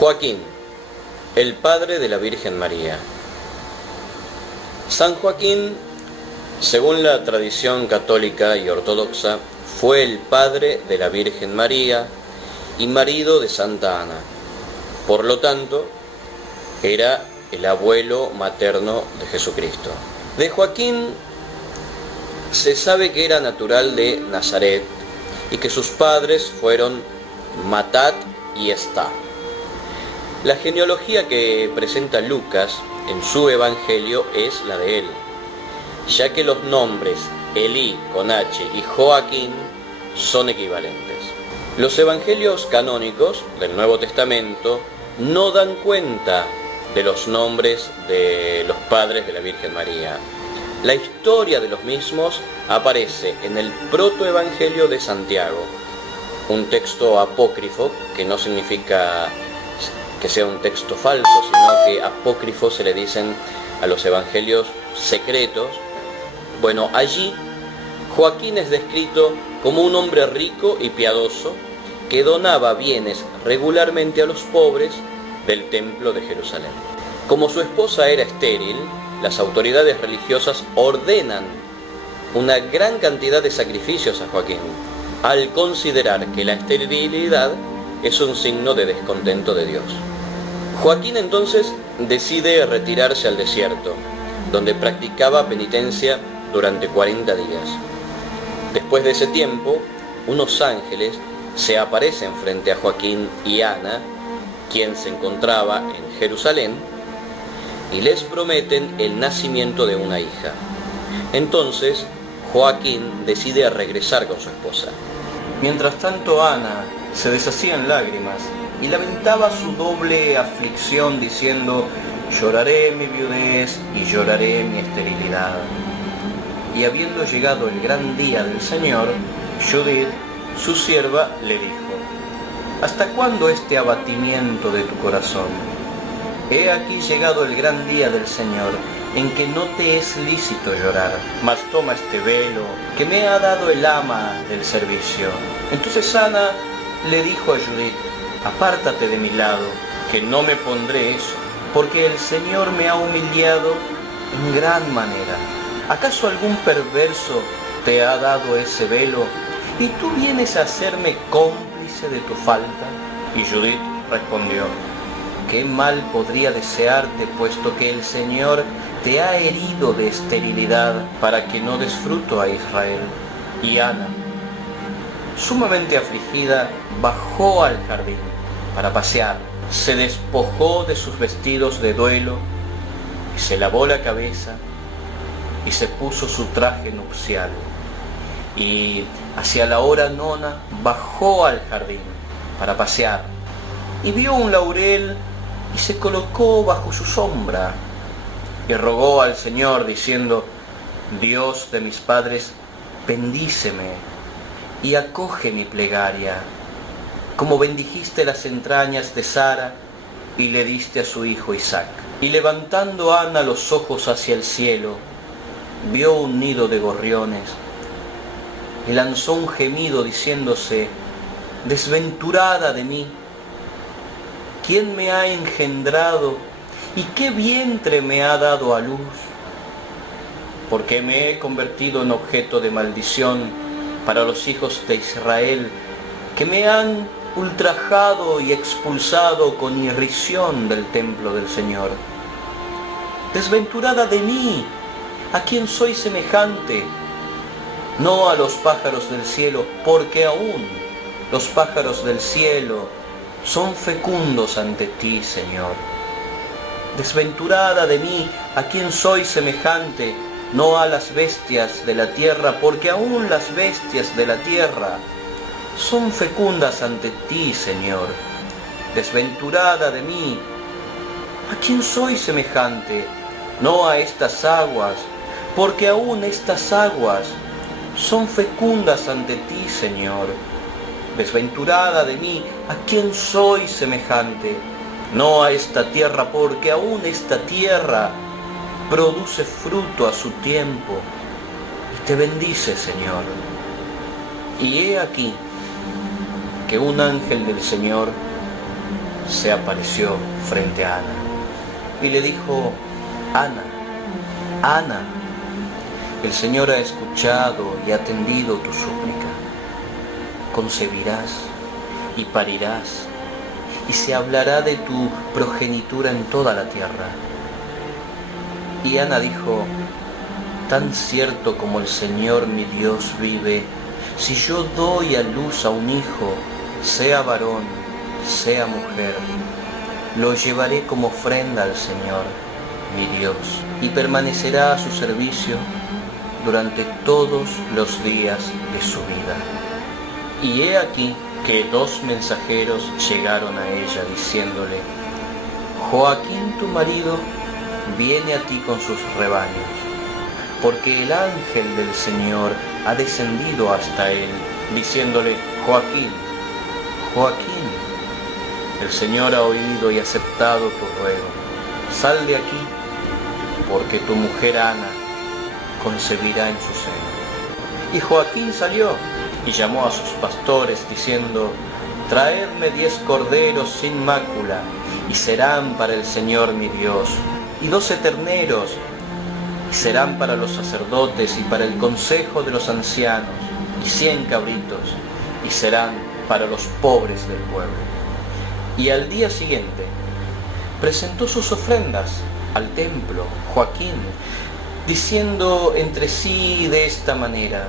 Joaquín, el padre de la Virgen María. San Joaquín, según la tradición católica y ortodoxa, fue el padre de la Virgen María y marido de Santa Ana. Por lo tanto, era el abuelo materno de Jesucristo. De Joaquín se sabe que era natural de Nazaret y que sus padres fueron Matat y Está. La genealogía que presenta Lucas en su evangelio es la de él, ya que los nombres Elí con H y Joaquín son equivalentes. Los evangelios canónicos del Nuevo Testamento no dan cuenta de los nombres de los padres de la Virgen María. La historia de los mismos aparece en el protoevangelio de Santiago, un texto apócrifo que no significa que sea un texto falso, sino que apócrifo se le dicen a los evangelios secretos. Bueno, allí Joaquín es descrito como un hombre rico y piadoso que donaba bienes regularmente a los pobres del templo de Jerusalén. Como su esposa era estéril, las autoridades religiosas ordenan una gran cantidad de sacrificios a Joaquín, al considerar que la esterilidad es un signo de descontento de Dios. Joaquín entonces decide retirarse al desierto, donde practicaba penitencia durante 40 días. Después de ese tiempo, unos ángeles se aparecen frente a Joaquín y Ana, quien se encontraba en Jerusalén, y les prometen el nacimiento de una hija. Entonces, Joaquín decide regresar con su esposa. Mientras tanto, Ana se deshacía en lágrimas y lamentaba su doble aflicción diciendo: lloraré mi viudez y lloraré mi esterilidad. Y habiendo llegado el gran día del Señor, Judith, su sierva, le dijo: ¿hasta cuándo este abatimiento de tu corazón? He aquí llegado el gran día del Señor, en que no te es lícito llorar, mas toma este velo que me ha dado el ama del servicio. Entonces Ana le dijo a Judith: apártate de mi lado, que no me pondré eso, porque el Señor me ha humillado en gran manera. ¿Acaso algún perverso te ha dado ese velo y tú vienes a hacerme cómplice de tu falta? Y Judith respondió: ¿qué mal podría desearte, puesto que el Señor te ha herido de esterilidad para que no des fruto a Israel? Y Ana, sumamente afligida, bajó al jardín para pasear, se despojó de sus vestidos de duelo, y se lavó la cabeza, y se puso su traje nupcial. Y hacia la hora nona bajó al jardín para pasear, y vio un laurel, y se colocó bajo su sombra, y rogó al Señor diciendo: Dios de mis padres, bendíceme y acoge mi plegaria, como bendijiste las entrañas de Sara y le diste a su hijo Isaac. Y levantando Ana los ojos hacia el cielo, vio un nido de gorriones, y lanzó un gemido diciéndose: desventurada de mí, ¿quién me ha engendrado y qué vientre me ha dado a luz? Porque me he convertido en objeto de maldición para los hijos de Israel, que me han ultrajado y expulsado con irrisión del templo del Señor. Desventurada de mí, ¿a quién soy semejante? No a los pájaros del cielo, porque aún los pájaros del cielo son fecundos ante ti, Señor. Desventurada de mí, ¿a quién soy semejante? No a las bestias de la tierra, porque aún las bestias de la tierra son fecundas ante ti, Señor. Desventurada de mí, ¿a quién soy semejante? No a estas aguas, porque aún estas aguas son fecundas ante ti, Señor. Desventurada de mí, ¿a quién soy semejante? No a esta tierra, porque aún esta tierra produce fruto a su tiempo y te bendice, Señor. Y he aquí que un ángel del Señor se apareció frente a Ana y le dijo: Ana, Ana, el Señor ha escuchado y atendido tu súplica. Concebirás y parirás, y se hablará de tu progenitura en toda la tierra. Y Ana dijo: tan cierto como el Señor mi Dios vive, si yo doy a luz a un hijo, sea varón, sea mujer, lo llevaré como ofrenda al Señor mi Dios, y permanecerá a su servicio durante todos los días de su vida. Y he aquí que 2 mensajeros llegaron a ella diciéndole: Joaquín tu marido viene a ti con sus rebaños, porque el ángel del Señor ha descendido hasta él, diciéndole: Joaquín, Joaquín, el Señor ha oído y aceptado tu ruego. Sal de aquí, porque tu mujer Ana concebirá en su seno. Y Joaquín salió y llamó a sus pastores, diciendo: traedme 10 corderos sin mácula, y serán para el Señor mi Dios, y 12 terneros, y serán para los sacerdotes y para el consejo de los ancianos, y 100 cabritos, y serán para los pobres del pueblo. Y al día siguiente presentó sus ofrendas al templo Joaquín, diciendo entre sí de esta manera: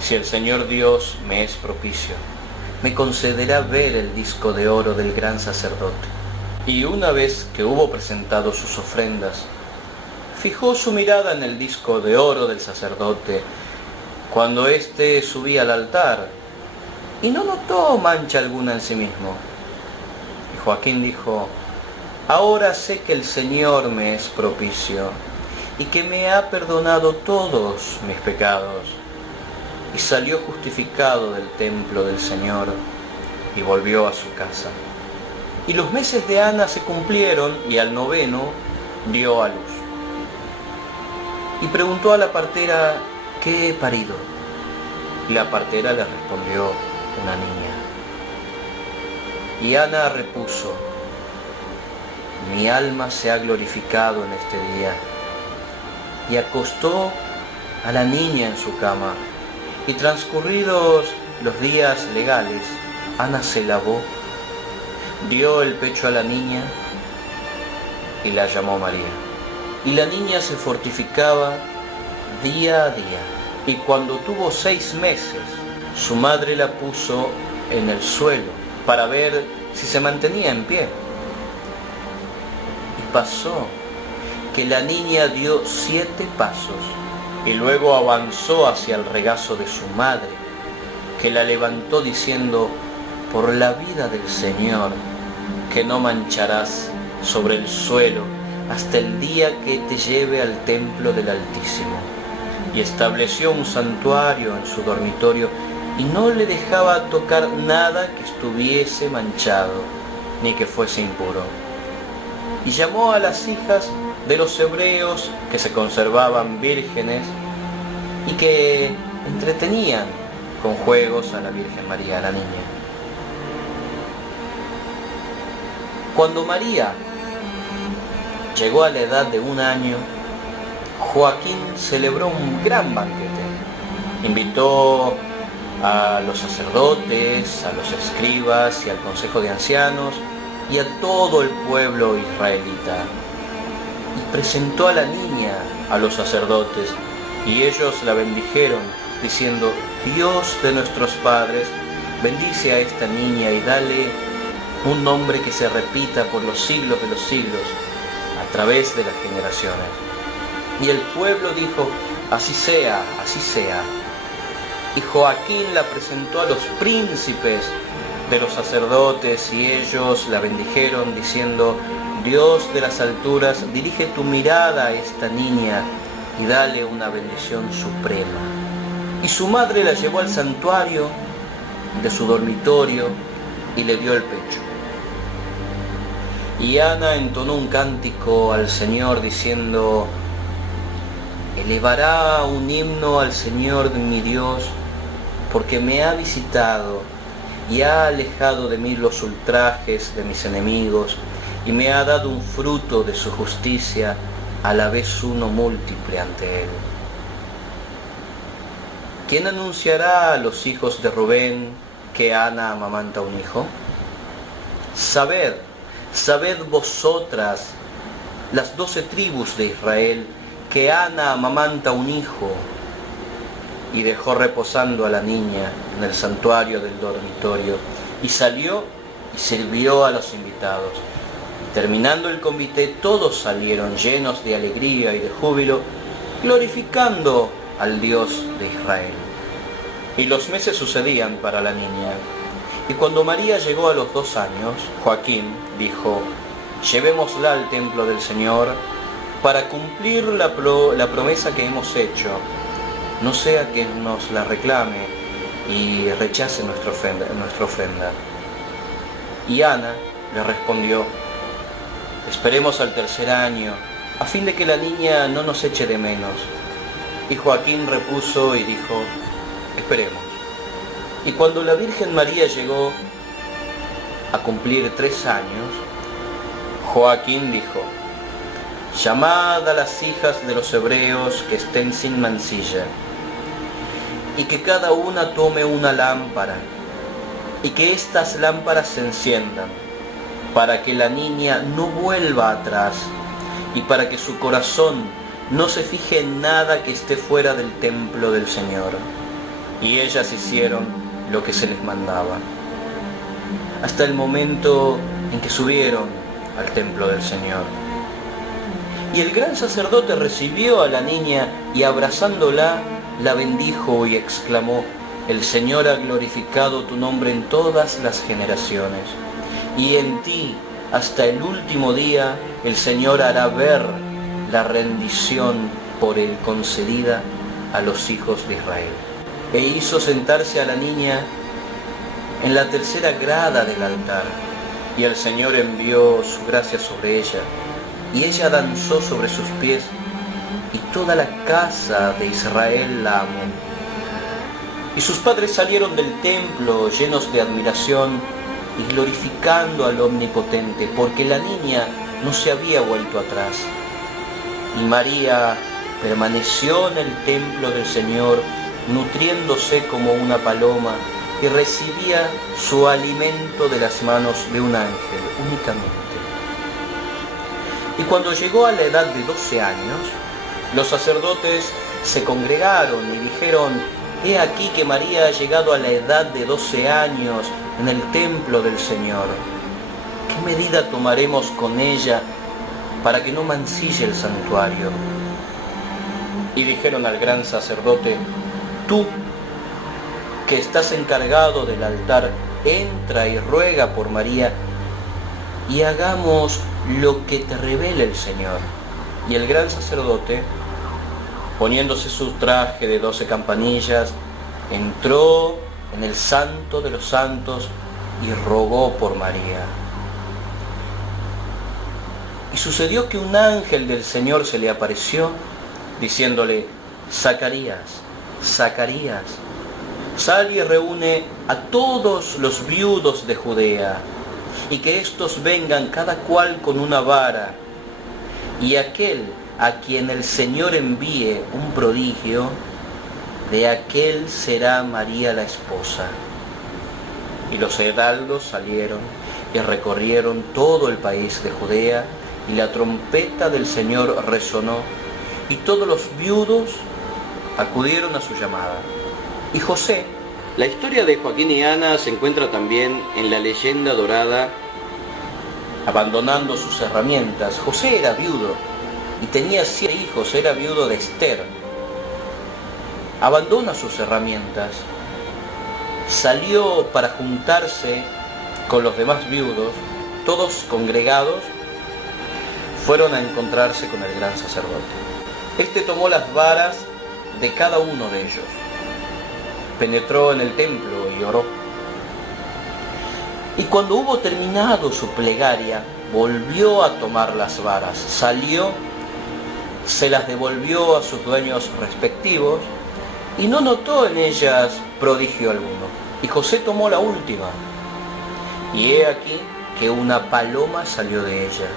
si el Señor Dios me es propicio, me concederá ver el disco de oro del gran sacerdote. Y una vez que hubo presentado sus ofrendas, fijó su mirada en el disco de oro del sacerdote cuando éste subía al altar, y no notó mancha alguna en sí mismo. Y Joaquín dijo: ahora sé que el Señor me es propicio, y que me ha perdonado todos mis pecados. Y salió justificado del templo del Señor, y volvió a su casa. Y los meses de Ana se cumplieron, y al 9º dio a luz. Y preguntó a la partera: ¿qué he parido? Y la partera le respondió: una niña. Y Ana repuso: mi alma se ha glorificado en este día. Y acostó a la niña en su cama. Y transcurridos los días legales, Ana se lavó, dio el pecho a la niña y la llamó María. Y la niña se fortificaba día a día. Y cuando tuvo 6 meses, su madre la puso en el suelo para ver si se mantenía en pie. Y pasó que la niña dio 7 pasos y luego avanzó hacia el regazo de su madre, que la levantó diciendo: por la vida del Señor, que no mancharás sobre el suelo hasta el día que te lleve al templo del Altísimo. Y estableció un santuario en su dormitorio, y no le dejaba tocar nada que estuviese manchado, ni que fuese impuro. Y llamó a las hijas de los hebreos que se conservaban vírgenes y que entretenían con juegos a la Virgen María, la niña. Cuando María llegó a la edad de 1 año, Joaquín celebró un gran banquete. Invitó a los sacerdotes, a los escribas y al consejo de ancianos y a todo el pueblo israelita. Y presentó a la niña a los sacerdotes, y ellos la bendijeron, diciendo: Dios de nuestros padres, bendice a esta niña y dale un nombre que se repita por los siglos de los siglos, a través de las generaciones. Y el pueblo dijo: así sea, así sea. Y Joaquín la presentó a los príncipes de los sacerdotes, y ellos la bendijeron, diciendo: Dios de las alturas, dirige tu mirada a esta niña y dale una bendición suprema. Y su madre la llevó al santuario de su dormitorio y le dio el pecho. Y Ana entonó un cántico al Señor diciendo: elevará un himno al Señor mi Dios, porque me ha visitado y ha alejado de mí los ultrajes de mis enemigos, y me ha dado un fruto de su justicia, a la vez uno múltiple ante él. ¿Quién anunciará a los hijos de Rubén que Ana amamanta un hijo? Sabed vosotras, las 12 tribus de Israel, que Ana amamanta un hijo. Y dejó reposando a la niña en el santuario del dormitorio, y salió y sirvió a los invitados. Terminando el convite, todos salieron llenos de alegría y de júbilo, glorificando al Dios de Israel. Y los meses sucedían para la niña. Y cuando María llegó a los 2 años, Joaquín dijo: llevémosla al templo del Señor para cumplir la promesa que hemos hecho, no sea que nos la reclame y rechace nuestra ofrenda. Y Ana le respondió: esperemos al 3er año, a fin de que la niña no nos eche de menos. Y Joaquín repuso y dijo: esperemos. Y cuando la Virgen María llegó a cumplir 3 años, Joaquín dijo: llamad a las hijas de los hebreos que estén sin mancilla, y que cada una tome una lámpara, y que estas lámparas se enciendan, para que la niña no vuelva atrás, y para que su corazón no se fije en nada que esté fuera del templo del Señor. Y ellas hicieron lo que se les mandaba, hasta el momento en que subieron al templo del Señor. Y el gran sacerdote recibió a la niña y abrazándola, la bendijo y exclamó: el Señor ha glorificado tu nombre en todas las generaciones, y en ti hasta el último día el Señor hará ver la rendición por él concedida a los hijos de Israel. E hizo sentarse a la niña en la 3ª grada del altar, y el Señor envió su gracia sobre ella, y ella danzó sobre sus pies, y toda la casa de Israel la amó. Y sus padres salieron del templo llenos de admiración y glorificando al Omnipotente, porque la niña no se había vuelto atrás. Y María permaneció en el templo del Señor, nutriéndose como una paloma, y recibía su alimento de las manos de un ángel únicamente. Y cuando llegó a la edad de 12 años, los sacerdotes se congregaron y dijeron: he aquí que María ha llegado a la edad de 12 años en el templo del Señor. ¿Qué medida tomaremos con ella para que no mancille el santuario? Y dijeron al gran sacerdote: tú, que estás encargado del altar, entra y ruega por María, y hagamos lo que te revele el Señor. Y el gran sacerdote, poniéndose su traje de 12 campanillas, entró en el santo de los santos y rogó por María. Y sucedió que un ángel del Señor se le apareció, diciéndole: Zacarías, Zacarías, sal y reúne a todos los viudos de Judea, y que éstos vengan cada cual con una vara, y aquel a quien el Señor envíe un prodigio, de aquel será María la esposa. Y los heraldos salieron y recorrieron todo el país de Judea, y la trompeta del Señor resonó, y todos los viudos acudieron a su llamada. Y José, la historia de Joaquín y Ana se encuentra también en la leyenda dorada. Abandonando sus herramientas, José era viudo y tenía 7 hijos, era viudo de Esther. Abandona sus herramientas, salió para juntarse con los demás viudos, todos congregados, fueron a encontrarse con el gran sacerdote. Este tomó las varas de cada uno de ellos, penetró en el templo y oró. Y cuando hubo terminado su plegaria, volvió a tomar las varas, salió, se las devolvió a sus dueños respectivos y no notó en ellas prodigio alguno. Y José tomó la última, y he aquí que una paloma salió de ella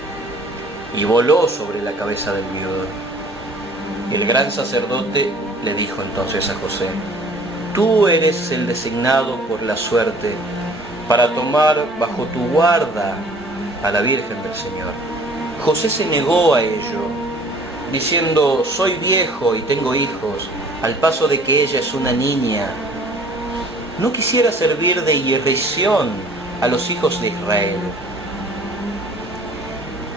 y voló sobre la cabeza del viudo. El gran sacerdote le dijo entonces a José: tú eres el designado por la suerte para tomar bajo tu guarda a la Virgen del Señor. José se negó a ello, diciendo: soy viejo y tengo hijos, al paso de que ella es una niña. No quisiera servir de irrisión a los hijos de Israel.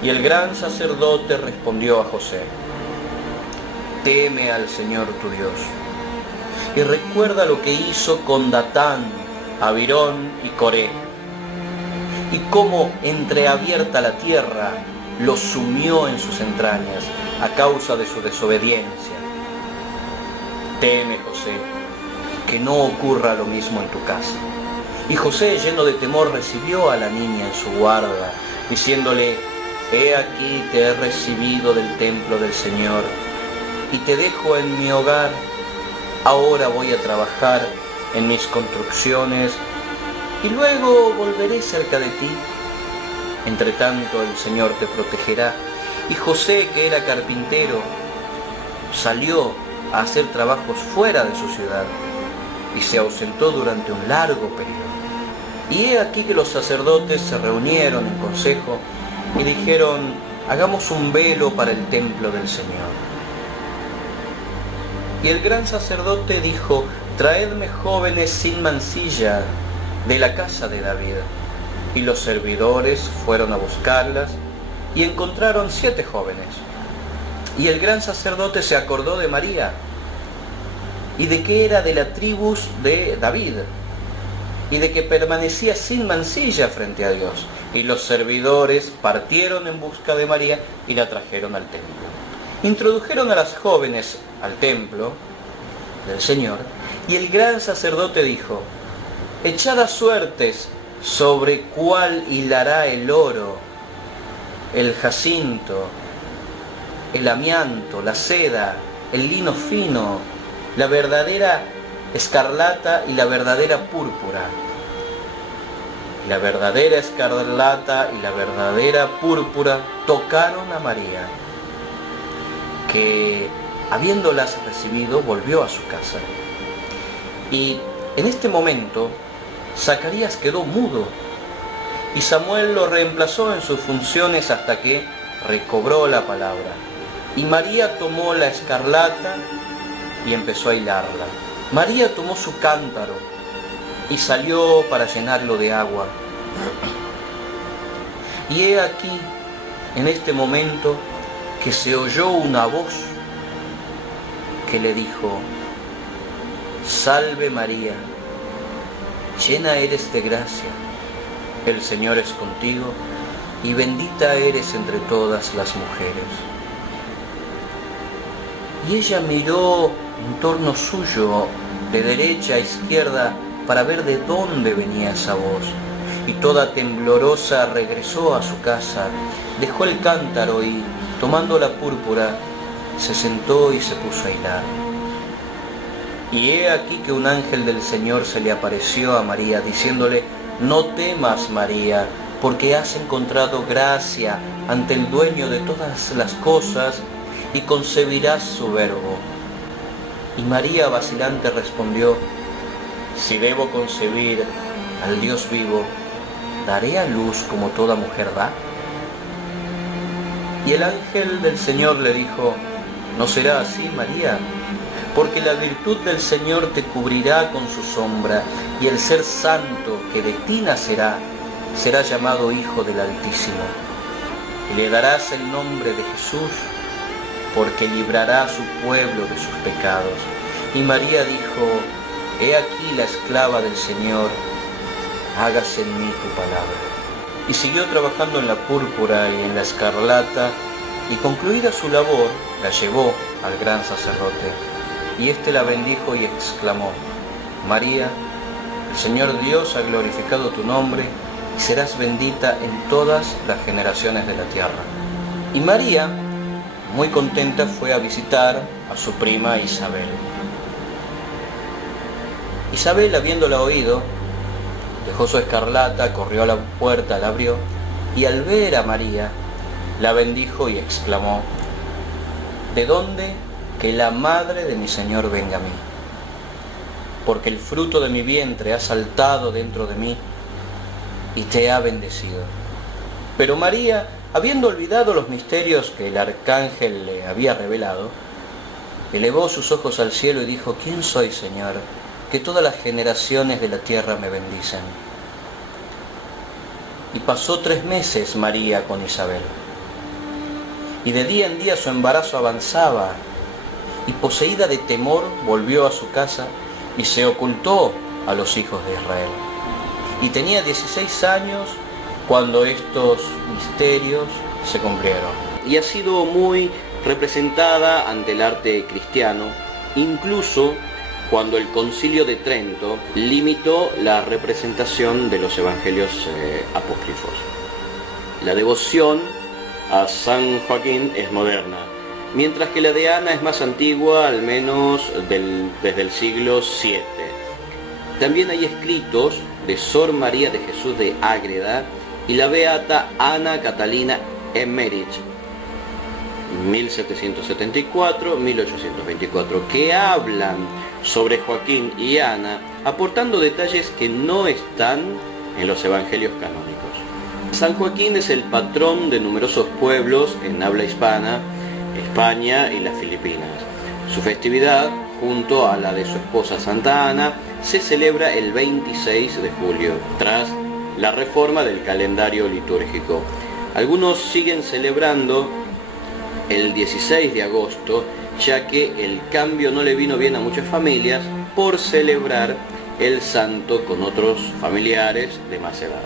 Y el gran sacerdote respondió a José: teme al Señor tu Dios, y recuerda lo que hizo con Datán, Abirón y Coré, y cómo entreabierta la tierra los sumió en sus entrañas a causa de su desobediencia. Teme, José, que no ocurra lo mismo en tu casa. Y José, lleno de temor, recibió a la niña en su guarda, diciéndole: he aquí te he recibido del templo del Señor, y te dejo en mi hogar. Ahora voy a trabajar en mis construcciones, y luego volveré cerca de ti. Entre tanto el Señor te protegerá. Y José, que era carpintero, salió a hacer trabajos fuera de su ciudad, y se ausentó durante un largo periodo. Y he aquí que los sacerdotes se reunieron en consejo y dijeron: hagamos un velo para el templo del Señor. Y el gran sacerdote dijo: traedme jóvenes sin mancilla de la casa de David. Y los servidores fueron a buscarlas y encontraron 7 jóvenes. Y el gran sacerdote se acordó de María y de que era de la tribu de David y de que permanecía sin mancilla frente a Dios. Y los servidores partieron en busca de María y la trajeron al templo. Introdujeron a las jóvenes al templo del Señor, y el gran sacerdote dijo: echad a suertes sobre cuál hilará el oro, el jacinto, el amianto, la seda, el lino fino, la verdadera escarlata y la verdadera púrpura. La verdadera escarlata y la verdadera púrpura tocaron a María, que, habiéndolas recibido, volvió a su casa. Y en este momento Zacarías quedó mudo, y Samuel lo reemplazó en sus funciones hasta que recobró la palabra. Y María tomó la escarlata y empezó a hilarla. María tomó su cántaro y salió para llenarlo de agua. Y he aquí, en este momento, que se oyó una voz que le dijo: salve María, llena eres de gracia, el Señor es contigo, y bendita eres entre todas las mujeres. Y ella miró en torno suyo, de derecha a izquierda, para ver de dónde venía esa voz. Y toda temblorosa regresó a su casa, dejó el cántaro y, tomando la púrpura, se sentó y se puso a hilar. Y he aquí que un ángel del Señor se le apareció a María, diciéndole: no temas, María, porque has encontrado gracia ante el dueño de todas las cosas, y concebirás su verbo. Y María, vacilante, respondió: si debo concebir al Dios vivo, ¿daré a luz como toda mujer da? Y el ángel del Señor le dijo: no será así, María, porque la virtud del Señor te cubrirá con su sombra, y el ser santo que de ti nacerá será llamado Hijo del Altísimo. Y le darás el nombre de Jesús, porque librará a su pueblo de sus pecados. Y María dijo: he aquí la esclava del Señor, hágase en mí tu palabra. Y siguió trabajando en la púrpura y en la escarlata, y concluida su labor, la llevó al gran sacerdote. Y éste la bendijo y exclamó: María, el Señor Dios ha glorificado tu nombre, y serás bendita en todas las generaciones de la tierra. Y María, muy contenta, fue a visitar a su prima Isabel. Isabel, habiéndola oído, Dejó su escarlata, corrió a la puerta, la abrió, y al ver a María, la bendijo y exclamó: ¿de dónde que la madre de mi Señor venga a mí? Porque el fruto de mi vientre ha saltado dentro de mí y te ha bendecido. Pero María, habiendo olvidado los misterios que el arcángel le había revelado, elevó sus ojos al cielo y dijo: ¿quién soy, Señor, que todas las generaciones de la tierra me bendicen? Y pasó 3 meses María con Isabel. Y de día en día su embarazo avanzaba, y poseída de temor volvió a su casa y se ocultó a los hijos de Israel. Y tenía 16 años cuando estos misterios se cumplieron. Y ha sido muy representada ante el arte cristiano, incluso cuando el Concilio de Trento limitó la representación de los evangelios apócrifos. La devoción a San Joaquín es moderna, mientras que la de Ana es más antigua, al menos desde el siglo VII. También hay escritos de Sor María de Jesús de Ágreda y la beata Ana Catalina Emmerich, 1774-1824, que hablan sobre Joaquín y Ana, aportando detalles que no están en los evangelios canónicos. San Joaquín es el patrón de numerosos pueblos en habla hispana, España y las Filipinas. Su festividad, junto a la de su esposa Santa Ana, se celebra el 26 de julio, tras la reforma del calendario litúrgico. Algunos siguen celebrando el 16 de agosto, ya que el cambio no le vino bien a muchas familias por celebrar el santo con otros familiares de más edad.